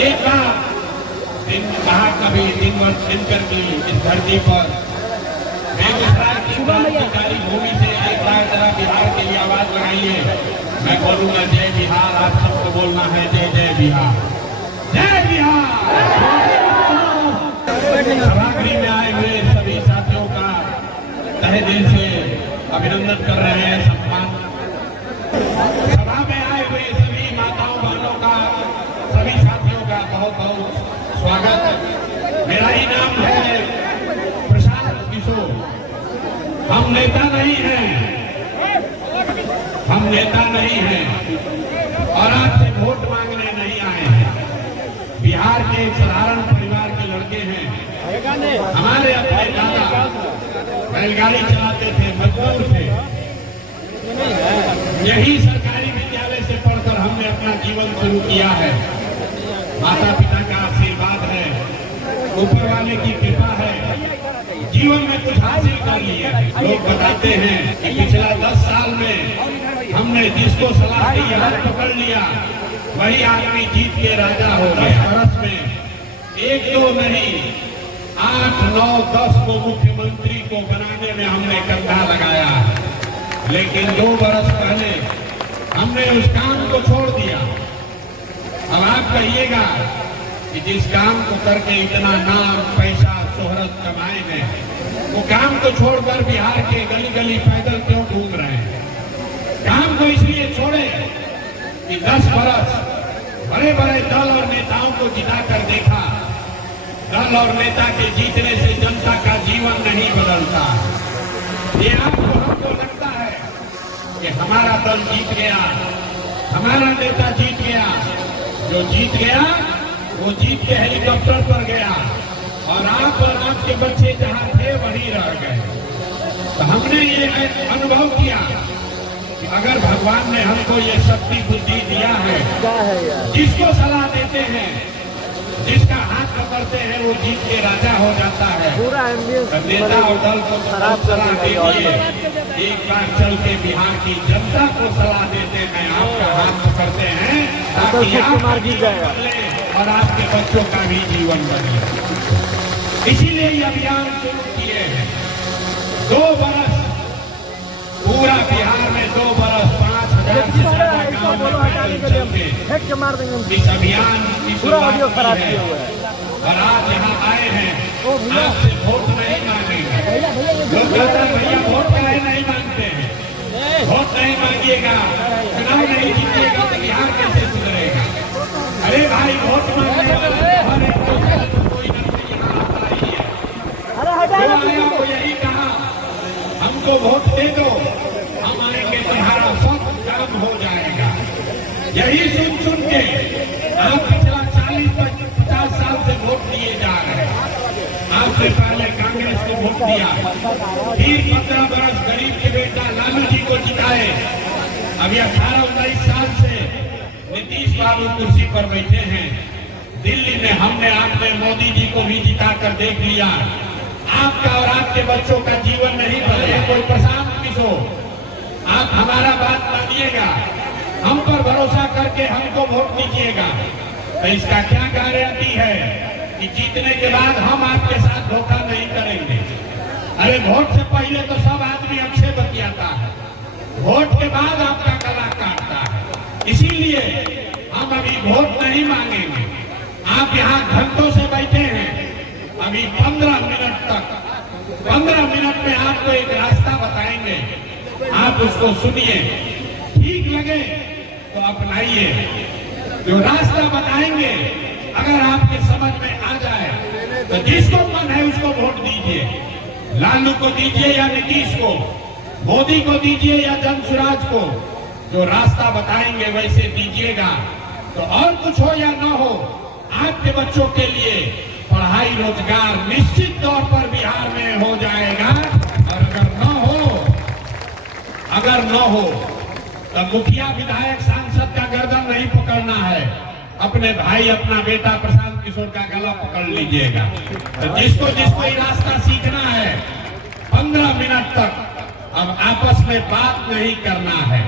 एक बार दिन कहा कभी दिन करके इस धरती पर बेगूसराय की क्रांतिकारी भूमि से एक बार जरा बिहार के लिए आवाज लगाइए। मैं बोलूंगा जय बिहार, आप सबको बोलना है जय जय बिहार, जय बिहार। सभागृह में आए हुए सभी साथियों का तहे दिल से अभिनंदन कर रहे हैं, सम्मान। सभा में आए हुए सभी माताओं बहनों का, सभी साथियों का बहुत बहुत स्वागत। मेरा ही नाम है प्रशांत किशोर। हम नेता नहीं हैं, हम नेता नहीं हैं और आपसे वोट मांगने नहीं आए हैं। बिहार के एक साधारण परिवार के लड़के हैं। हमारे अपने दादा बैलगाड़ी चलाते थे, मजदूर थे। यही सरकारी विद्यालय से पढ़कर हमने अपना जीवन शुरू किया है। माता पिता का आशीर्वाद है, ऊपर वाले की कृपा है, जीवन में कुछ हासिल कर लिया। लोग बताते हैं कि पिछला 10 साल में हमने जिसको सलाह दी हाथ पकड़ लिया, वही आदमी जीत के राजा हो गया। बरस में 1-2 नहीं 8, 9, 10 को मुख्यमंत्री को बनाने में हमने कंधा लगाया। लेकिन 2 बरस पहले हमने उस काम को छोड़ दिया। अब आप कहिएगा कि जिस काम को करके इतना नाम पैसा शोहरत कमाए हैं, वो काम को छोड़कर बिहार के गली गली पैदल क्यों घूम रहे हैं? काम को इसलिए छोड़े कि 10 बरस बड़े बड़े दल और नेताओं को जिताकर देखा। दल और नेता के जीतने से जनता का जीवन नहीं बदलता। ये हमको लगता है कि हमारा दल जीत गया, हमारा नेता जीत गया। जो जीत गया वो जीत के हेलीकॉप्टर पर गया और आप और आपके बच्चे जहां थे वहीं रह गए। तो हमने ये अनुभव किया कि अगर भगवान ने हमको ये शक्ति बुद्धि दिया है, जिसको सलाह देते हैं, जिसका हाथ पकड़ते हैं, वो जीत के राजा हो जाता है। नेता और दल को सलाह दीजिए, एक बार चल के बिहार की जनता को सलाह देते हैं, आपका हाथ पकड़ते हैं ताकि आपका जीवन बदले और आपके बच्चों का भी जीवन बदले। इसीलिए ये अभियान शुरू किए हैं। 2 बरस पूरा बिहार में 2 बरस 5000 से ज्यादा गाँव में पैदल चलते इस अभियान की शुरुआत की है। और आज यहाँ आए हैं, आपसे वोट नहीं मांगेंगे। लोग कहते हैं भैया वोट काहे नहीं मांगते हैं? वोट नहीं मांगिएगा, चुनाव नहीं जीतिएगा तो बिहार कैसे सुधरेगा? अरे भाई वोट मांगने वाले हर एक को कोई न कोई यहाँ आता ही है। जो आया वो यही कहा हमको वोट दे दो, हम आएंगे तुम्हारा सब काम हो जाएगा। यही सुन के आप पिछला 40-50 साल से वोट दिए जा रहे हैं। आपसे पहले कांग्रेस को वोट दिया, फिर 15 बरस गरीब के बेटा लालू जी को जिताए। अभी 18-19 साल से नीतीश बाबू कुर्सी पर बैठे हैं। दिल्ली में हमने आपने मोदी जी को भी जिताकर देख लिया। आपका और आपके बच्चों का जीवन नहीं बदले। कोई प्रशांत किशोर, आप हमारा बात मानिएगा, हम पर भरोसा करके हमको वोट दीजिएगा। तो इसका क्या गारंटी है कि जीतने के बाद हम आपके साथ धोखा नहीं करेंगे? अरे वोट से पहले तो सब आदमी अच्छे बतियाता है, वोट के बाद आपका गला काटता है। इसीलिए हम अभी वोट नहीं मांगेंगे। आप यहाँ घंटों से बैठे हैं, अभी 15 मिनट में आपको एक रास्ता बताएंगे, आप उसको सुनिए, ठीक लगे तो अपनाइए। जो रास्ता बताएंगे अगर आपके समझ में आ जाए तो जिसको मन है उसको वोट दीजिए। लालू को दीजिए या नीतीश को, मोदी को दीजिए या जनसुराज को। जो रास्ता बताएंगे वैसे दीजिएगा। तो और कुछ हो या न हो, आपके बच्चों के लिए पढ़ाई रोजगार निश्चित तौर पर बिहार में हो जाएगा। और अगर न हो तो मुखिया विधायक सांसद का गर्दन नहीं पकड़ना है, अपने भाई अपना बेटा प्रशांत किशोर का गला पकड़ लीजिएगा। तो जिसको ये रास्ता सीखना है 15 मिनट तक अब आपस में बात नहीं करना है।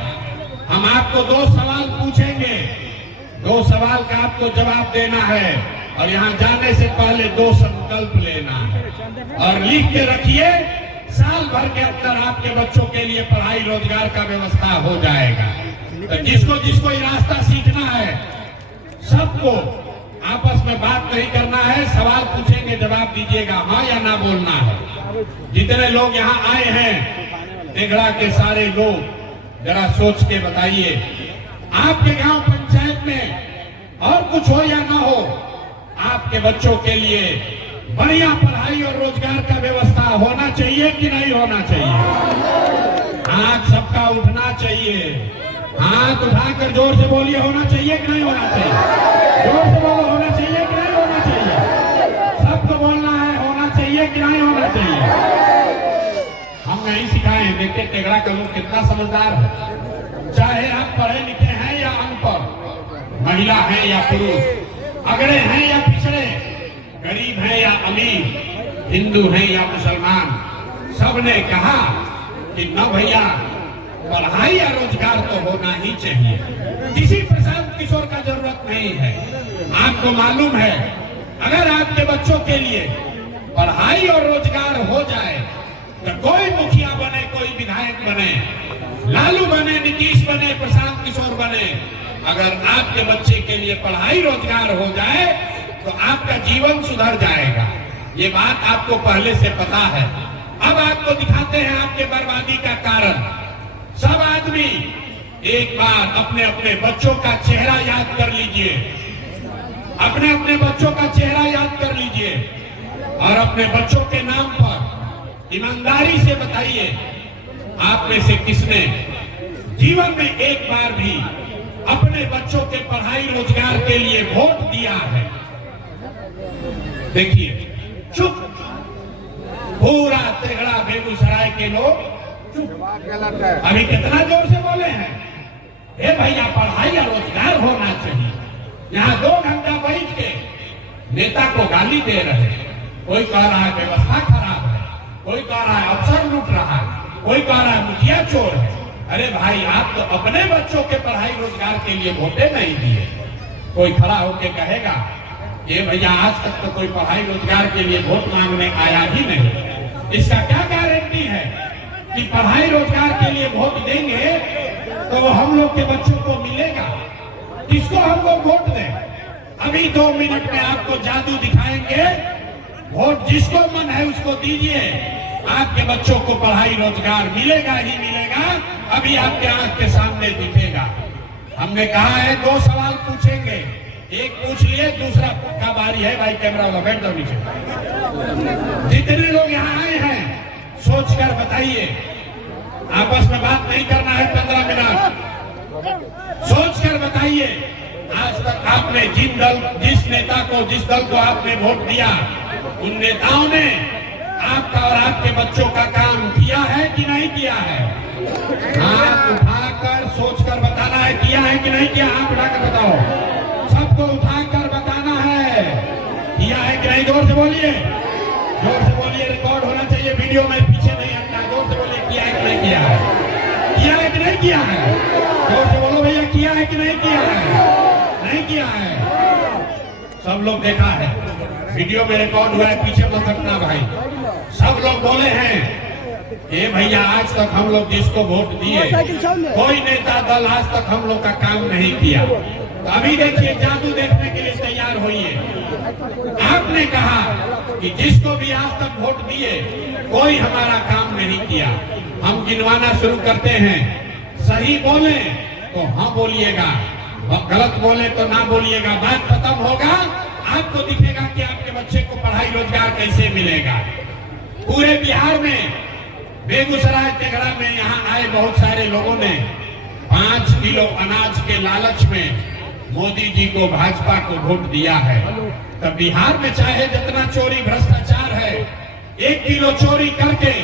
हम आपको 2 सवाल पूछेंगे, दो सवाल का आपको जवाब देना है और यहाँ जाने से पहले 2 संकल्प लेना है और लिख के रखिए। साल भर के अंदर आपके बच्चों के लिए पढ़ाई रोजगार का व्यवस्था हो जाएगा। तो जिसको जिसको ये रास्ता सीखना है सबको आपस में बात नहीं करना है, सवाल पूछेंगे जवाब दीजिएगा, हाँ या ना बोलना है। जितने लोग यहाँ आए हैं तेघड़ा के सारे लोग जरा सोच के बताइए, आपके गांव पंचायत में और कुछ हो या ना हो, आपके बच्चों के लिए बढ़िया पढ़ाई और रोजगार का व्यवस्था होना चाहिए कि नहीं होना चाहिए? हाथ सबका उठना चाहिए, हाथ उठाकर जोर से बोलिए, होना चाहिए कि नहीं होना चाहिए? जोर से बोलो, होना चाहिए कि नहीं होना चाहिए? सबको बोलना है, होना चाहिए कि नहीं होना चाहिए? हम नहीं सिखाए हैं। देखिए तेघड़ा का लोग कितना समझदार है। चाहे आप पढ़े लिखे हैं या अनपढ़, महिला है या पुरुष, अगड़े हैं या पिछड़े, गरीब है या अमीर, हिंदू है या मुसलमान, सबने कहा कि न भैया पढ़ाई या रोजगार तो होना ही चाहिए। किसी प्रशांत किशोर का जरूरत नहीं है। आपको मालूम है अगर आपके बच्चों के लिए पढ़ाई और रोजगार हो जाए तो कोई मुखिया बने, कोई विधायक बने, लालू बने, नीतीश बने, प्रशांत किशोर बने, अगर आपके बच्चे के लिए पढ़ाई रोजगार हो जाए तो आपका जीवन सुधर जाएगा। ये बात आपको पहले से पता है। अब आपको दिखाते हैं आपके बर्बादी का कारण। सब आदमी एक बार अपने अपने बच्चों का चेहरा याद कर लीजिए, अपने अपने बच्चों का चेहरा याद कर लीजिए और अपने बच्चों के नाम पर ईमानदारी से बताइए, आप में से किसने जीवन में एक बार भी अपने बच्चों के पढ़ाई रोजगार के लिए वोट दिया है? देखिए चुप, पूरा तेघड़ा बेगूसराय के लोग चुप। अभी कितना जोर से बोले हैं, हे भैया पढ़ाई और रोजगार होना चाहिए। यहाँ 2 घंटा बैठ के नेता को गाली दे रहे हैं। कोई कह रहा है व्यवस्था खराब है, कोई कह रहा है अफसर लूट रहा है, कोई कह रहा है मुखिया चोर है। अरे भाई आप तो अपने बच्चों के पढ़ाई रोजगार के लिए वोटे नहीं दिए। कोई खड़ा होके कहेगा ये भैया आज तक तो कोई पढ़ाई रोजगार के लिए वोट मांगने आया ही नहीं। इसका क्या गारंटी है कि पढ़ाई रोजगार के लिए वोट देंगे तो वो हम लोग के बच्चों को मिलेगा? किसको हम लोग वोट दें? अभी 2 मिनट में आपको जादू दिखाएंगे। वोट जिसको मन है उसको दीजिए, आपके बच्चों को पढ़ाई रोजगार मिलेगा ही मिलेगा। अभी आपके आंख के सामने दिखेगा। हमने कहा है 2 सवाल पूछेंगे, एक पूछ लिए, दूसरा का बारी है। भाई कैमरा वाला बैठ जाओ नीचे। जितने लोग यहाँ आए हैं सोच कर बताइए, आपस में बात नहीं करना है। 15 मिनट सोच कर बताइए, आज तक आपने जिस नेता को, जिस दल को आपने वोट दिया, उन नेताओं ने आपका और आपके बच्चों का काम किया है कि नहीं किया है? हाथ उठाकर सोच कर बताना है, किया है कि नहीं किया? हाथ उठाकर बताओ, सबको उठाकर बताना है, किया है कि नहीं? जोर से बोलिए, जोर से बोलिए, रिकॉर्ड होना चाहिए वीडियो में, पीछे नहीं हटना। जोर से बोलिए, किया है कि नहीं किया है? किया है कि नहीं किया है? जोर से बोलो भैया, किया है कि नहीं किया है? नहीं किया है। सब लोग देखा है, वीडियो में रिकॉर्ड हुआ है, पीछे मत हटना भाई। सब लोग बोले हैं ये भैया आज तक हम लोग जिसको वोट दिए, कोई नेता दल आज तक हम लोग का काम नहीं किया। तो अभी देखिए, जादू देखने के लिए तैयार होइए। आपने कहा कि जिसको भी आज तक वोट दिए कोई हमारा काम नहीं किया। हम गिनवाना शुरू करते हैं, सही बोले तो हाँ बोलिएगा, गलत बोले तो ना बोलिएगा। बात खत्म होगा, आपको दिखेगा कि आपके बच्चे को पढ़ाई रोजगार कैसे मिलेगा। पूरे बिहार में, बेगूसराय तेघड़ा में यहाँ आए बहुत सारे लोगों ने 5 किलो अनाज के लालच में मोदी जी को, भाजपा को वोट दिया है। तो बिहार में चाहे जितना चोरी भ्रष्टाचार है, 1 किलो चोरी करके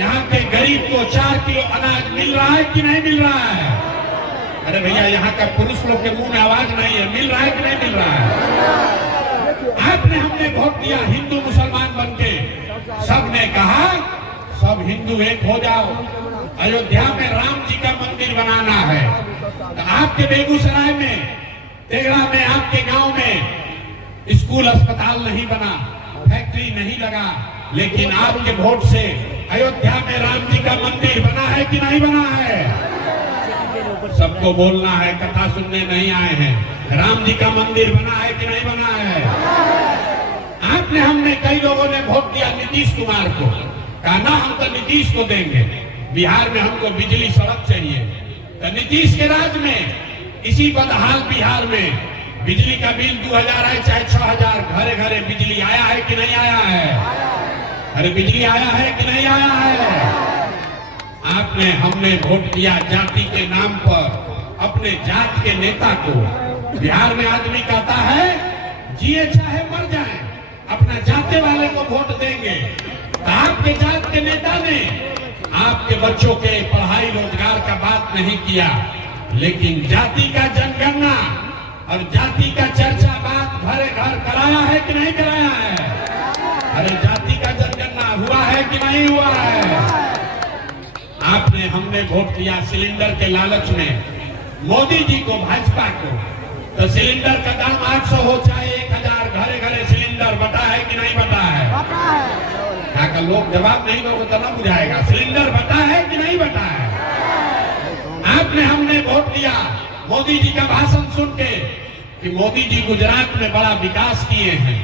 यहाँ के गरीब को 4 किलो अनाज मिल रहा है कि नहीं मिल रहा है? अरे भैया यहाँ का पुरुष लोग के मुंह में आवाज नहीं है, मिल रहा है कि नहीं मिल रहा है? आपने, हमने वोट दिया हिंदू मुसलमान बनके, सबने कहा सब हिंदू एक हो जाओ, अयोध्या में राम जी का मंदिर बनाना है। तो आपके बेगूसराय में तेघड़ा में आपके गांव में स्कूल अस्पताल नहीं बना, फैक्ट्री नहीं लगा, लेकिन आपके वोट से अयोध्या में राम जी का मंदिर बना है कि नहीं बना है? सबको बोलना है, कथा सुनने नहीं आए हैं। राम जी का मंदिर बना है कि नहीं बना है? आपने हमने कई लोगों ने वोट दिया नीतीश कुमार को, कहा ना हम तो नीतीश को देंगे, बिहार में हमको बिजली सड़क चाहिए। तो नीतीश के राज में इसी बदहाल बिहार में बिजली का बिल 2000 है चाहे 6000, घरे घरे बिजली आया है कि नहीं आया है? अरे बिजली आया है कि नहीं आया है? आपने हमने वोट दिया जाति के नाम पर, अपने जात के नेता को। बिहार में आदमी कहता है जिए चाहे मर जाए अपना जाते वाले को वोट देंगे। तो आपके जात के नेता ने आपके बच्चों के पढ़ाई रोजगार का बात नहीं किया, लेकिन जाति का जनगणना और जाति का चर्चा बात घरे घर कराया है कि नहीं कराया है? अरे जाति का जनगणना हुआ है कि नहीं हुआ है? आपने हमने वोट दिया सिलेंडर के लालच में मोदी जी को, भाजपा को। तो सिलेंडर का दाम 800 हो चाहे 1000, घरे घरे सिलेंडर बटा है कि नहीं बटा है? क्या का लोग जवाब नहीं दोगे तो ना बुझाएगा। सिलेंडर बटा है कि नहीं बटा है? आपने हमने वोट दिया मोदी जी का भाषण सुन के कि मोदी जी गुजरात में बड़ा विकास किए हैं।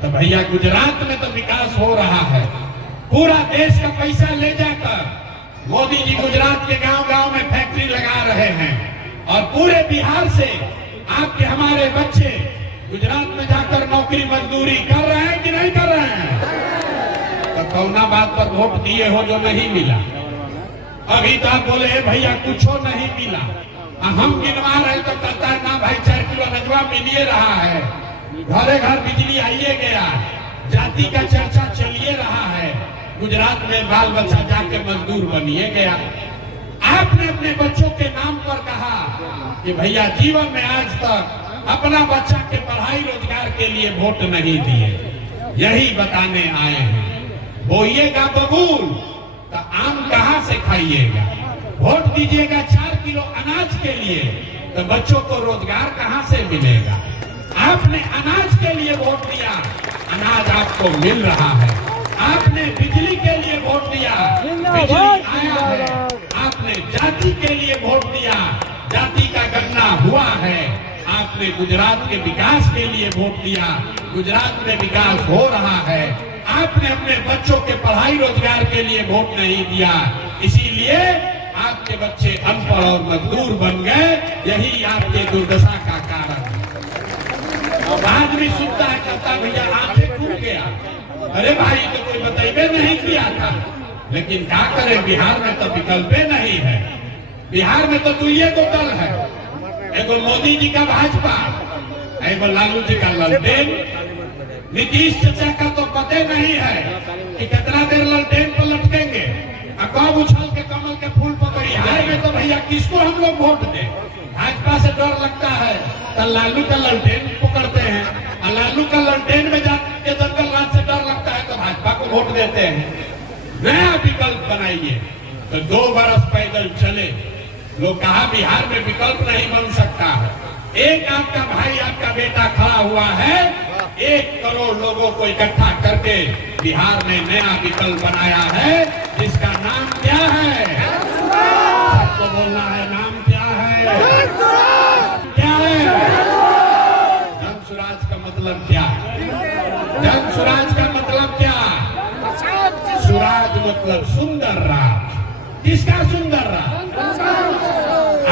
तो भैया गुजरात में तो विकास हो रहा है, पूरा देश का पैसा ले जाकर मोदी जी गुजरात के गांव गांव में फैक्ट्री लगा रहे हैं, और पूरे बिहार से आपके हमारे बच्चे गुजरात में जाकर नौकरी मजदूरी कर रहे हैं कि नहीं कर रहे हैं? तो कौना बात पर वोट दिए हो जो नहीं मिला? अभी तो आप बोले भैया कुछ नहीं मिला, हम गिनवा रहे तो कहता है ना भाई 4 किलो नजवा मिलिए रहा है, घरे घर बिजली आइए गया, जाति का चर्चा चलिए रहा है, गुजरात में बाल बच्चा जाके मजदूर बनिए गया। आपने अपने बच्चों के नाम पर कहा कि भैया जीवन में आज तक अपना बच्चा के पढ़ाई रोजगार के लिए वोट नहीं दिए। यही बताने आए हैं, बोइएगा बबूल तो आम कहां से खाइएगा? वोट दीजिएगा 4 किलो अनाज के लिए तो बच्चों को रोजगार कहां से मिलेगा? आपने अनाज के लिए वोट दिया, अनाज आपको मिल रहा है। आपने बिजली के लिए वोट दिया, बिजली आया है। आपने जाति के लिए वोट दिया, जाति का गणना हुआ है। आपने गुजरात के विकास के लिए वोट दिया, गुजरात में विकास हो रहा है। आपने अपने बच्चों के पढ़ाई रोजगार के लिए वोट नहीं दिया, इसीलिए आपके बच्चे अनपढ़ और मजदूर बन गए। यही आपके दुर्दशा का कारण है। आदमी सुनता है कहता भैया आंखें खुल गया, अरे भाई तो कोई बताइए नहीं किया था, लेकिन क्या करें बिहार में तो विकल्प नहीं है। बिहार में तो दुइये को दल है, एगो मोदी जी का भाजपा, एगो लालू जी का ललटेन। नीतीश चाचा का तो पते नहीं है कि कितना देर ललटेन पर लटकेंगे, कब उछल के कमल के फूल पकड़ी। बिहार में तो भैया किसको हम लोग वोट दें? भाजपा से डर लगता है तो लालू का ललटेन पकड़ते हैं, और लालू का ललटेन में जाके दंगल राज से डर लगता है तो भाजपा को वोट देते हैं। नया विकल्प बनाइए। तो 2 बरस पैदल चले, लोग कहा बिहार में विकल्प नहीं बन सकता है। एक आपका भाई आपका बेटा खड़ा हुआ है, 1 करोड़ लोगों को इकट्ठा करके बिहार में नया विकल्प बनाया है, जिसका नाम क्या है? सबको बोलना है, नाम क्या है? क्या है? जन स्वराज का मतलब क्या? जन स्वराज का मतलब क्या? स्वराज मतलब सुंदर राज। किसका सुंदर राज?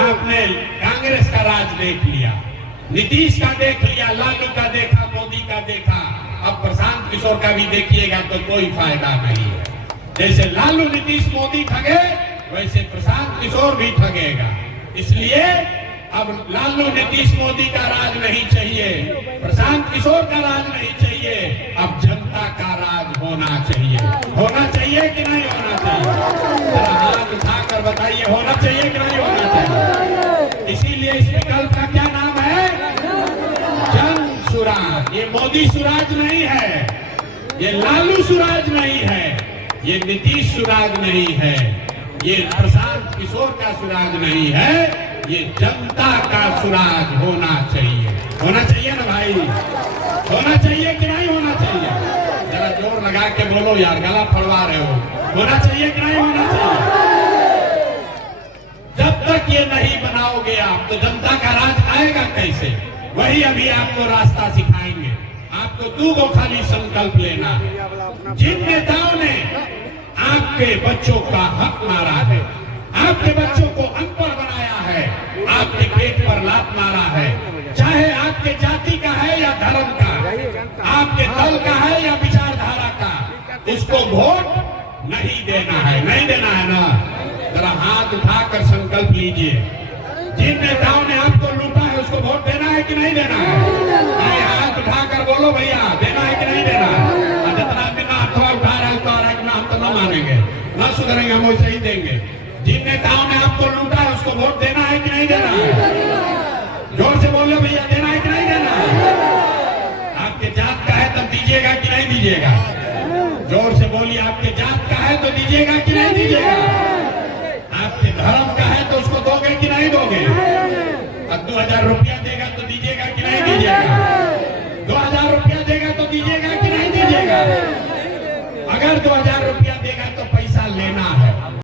आपने कांग्रेस का राज देख लिया, नीतीश का देख लिया, लालू का देखा, मोदी का देखा, अब प्रशांत किशोर का भी देखिएगा तो कोई फायदा नहीं है। जैसे लालू नीतीश मोदी ठगे, वैसे प्रशांत किशोर भी ठगेगा। इसलिए अब लालू नीतीश मोदी का राज नहीं चाहिए, प्रशांत किशोर का राज नहीं चाहिए, अब जनता का राज होना चाहिए। होना चाहिए कि नहीं होना चाहिए? हाथ उठाकर बताइए, होना चाहिए कि नहीं होना चाहिए? इसीलिए इस विकल्प का क्या नाम है? जन सुराज। ये मोदी सुराज नहीं है, ये लालू सुराज नहीं है, ये नीतीश सुराज नहीं है, ये प्रशांत किशोर का सुराज नहीं है, ये जनता का सुराज होना चाहिए। होना चाहिए ना भाई, होना चाहिए कि नहीं होना चाहिए? जरा जोर लगा के बोलो यार, गला फड़वा रहे हो। होना चाहिए कि नहीं होना चाहिए? जब तक ये नहीं बनाओगे आप तो जनता का राज आएगा कैसे? वही अभी आपको रास्ता सिखाएंगे। आपको दो गो खाली संकल्प लेना है। जिन नेताओं ने आपके बच्चों का हक मारा है, आपके बच्चों को अनपढ़ बनाया है, आपके पेट पर लात मारा है, चाहे आपके जाति का है या धर्म का, आपके दल का है या विचारधारा का, उसको वोट नहीं देना है। नहीं देना है ना? जरा हाथ उठाकर संकल्प लीजिए। जिन नेताओं ने आपको लूटा है उसको वोट देना है कि नहीं देना है? ये हाथ उठाकर बोलो भैया, देना है कि नहीं देना है? जितना आदमी ना अथवा उठा रहा है तो आ रहा है कि ना हम तो ना मानेंगे, ना सुधरेंगे, हम वैसे ही देंगे। जिन नेताओं ने आपको लूटा है उसको वोट देना है कि नहीं देना है? जोर से बोलो भैया, देना है कि नहीं देना है? आपके जात का है तब दीजिएगा कि नहीं दीजिएगा? जोर से बोलिए, आपके जात का है तो दीजिएगा कि नहीं दीजिएगा? आपके धर्म का है तो उसको दोगे कि नहीं दोगे? 2000 रुपया